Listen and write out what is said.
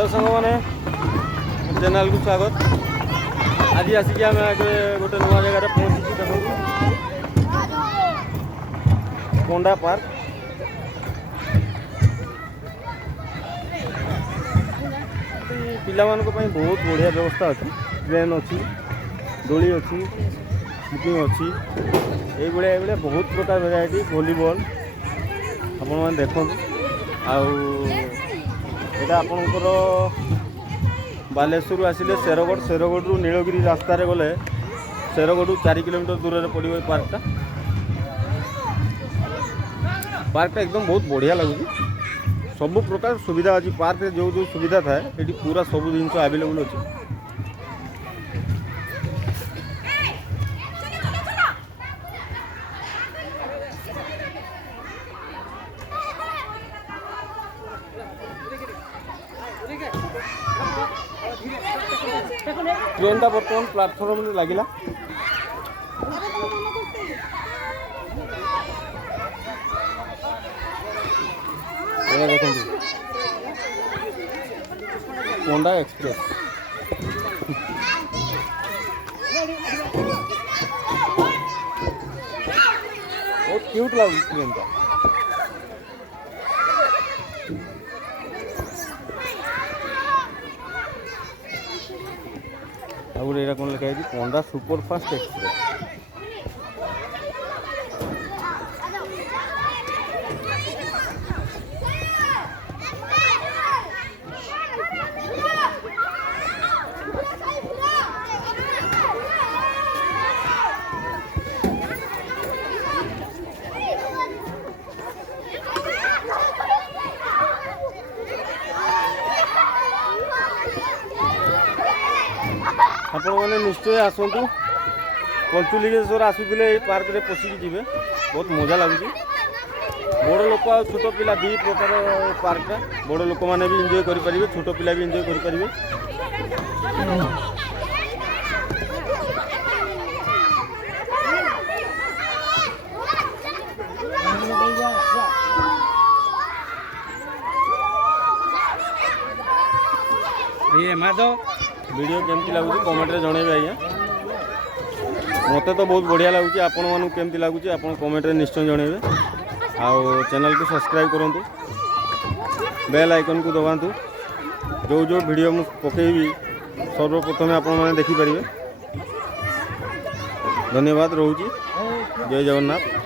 Hello सांग मैंने channel को स्वागत। आज आसिक आम गोटे नुआ जगार पहुँची देखो पंडा पार्क। पिला बहुत बढ़िया व्यवस्था अच्छी, ट्रेन अच्छी, दोली अच्छी, बुकिंग अच्छी, ये बहुत प्रकार वेराइटी वॉलीबॉल आपण मैंने देखो। आटा आपणकर बालेश्वर आसिले शेरगढ़, शेरगढ़ रु नीलगिरी रास्तार गले शेरगढ़ 4 किलोमीटर दूर में पड़ो पार्कटा। पार्कटा एकदम बहुत बढ़िया लगुच। सब प्रकार सुविधा अच्छी पार्क जो जो सुविधा थाए ये पूरा सब जिन अवेलेबल अच्छी। ट्रेनटा बर्तमान प्लाटफर्म लगिला। देखो पंडा एक्सप्रेस बहुत क्यूट लगे ट्रेन का। आगे कौन लिखा है पंडा सुपरफास्ट एक्सप्रेस। आपण मैंने निश्चय आसतु पंचुलिंगेश्वर आसुले पार्क में पशिकी जी बहुत मजा लगुच। बड़ लोक आ छोट पिला दी प्रकार पार्कटा बड़ लोक मैंने भी एंजॉय करेंगे, छोट पिला भी एंजॉय करेंगे। ये माधव वीडियो केमती लगुच कमेंट रे जणेबे आज्ञा। मते तो बहुत बढ़िया लगुच, आपण मानू केमती लगुच आपण कमेंट रे निश्चय जणेबे। आउ चैनल को सब्सक्राइब करंतु, बेल आइकन को दबांतु। जो जो वीडियो मु पकेबी सर्वप्रथम आपण माने देखि परिबे। धन्यवाद, रहूची। जय जगन्नाथ।